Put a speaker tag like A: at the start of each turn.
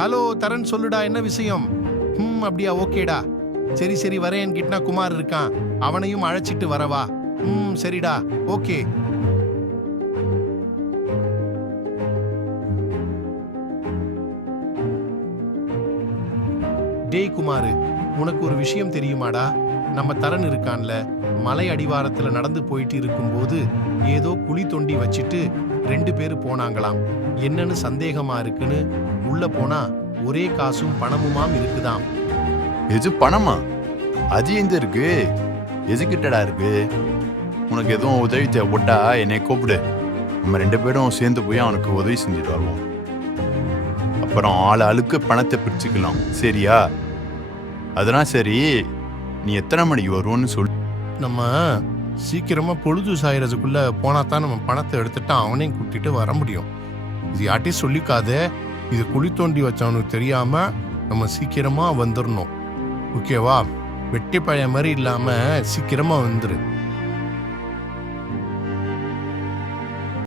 A: Hello தரன் சொல்லுடா என்ன விஷயம்? ம் அப்படியா ஓகேடா. சரி சரி வரேன் கிட்னா குமார் இருக்கான். அவனையும் அழைச்சிட்டு வரவா? ம் சரிடா ஓகே. டேய் குமாரு உனக்கு ஒரு விஷயம் தெரியுமாடா? நம்ம தரன் இருக்கான்ல மலை அடிவாரத்துல நடந்து போயிட்டு இருக்கும்போது ஏதோ குழி தொண்டி வச்சிட்டு ரெண்டு பேர் போனாங்களாம். என்னன்னு சந்தேகமா இருக்குன்னு உள்ள போனா ஒரே காசும் பணமுமாம் இருக்குதாம்.
B: எது பணமா? அது எங்க இருக்கு? எதுக்கிட்டடா இருக்கு? உனக்கு எதுவும் உதவி தேவைப்பட்டா என்னை கூப்பிடு. நம்ம ரெண்டு பேரும் சேர்ந்து போய் அவனுக்கு உதவி செஞ்சுட்டு வருவோம். அப்புறம் ஆள் ஆளுக்கு பணத்தை பிரிச்சுக்கலாம். சரியா? அதெல்லாம் சரி நீ எத்தனை மணிக்கு வருவோன்னு சொல்.
A: நம்ம சீக்கிரமா பொழுது சாயறதுக்குள்ள போனா தான் நம்ம பணத்தை எடுத்துட்டு அவனையும் கூட்டிட்டு வர முடியும். இது யார்ட்டையும் சொல்லிக்காத. இது குழி தோண்டி வச்சவனுக்கு தெரியாம நம்ம சீக்கிரமா வந்துடணும் ஓகேவா? வெட்டி பழைய மாதிரி இல்லாம சீக்கிரமா வந்துரு.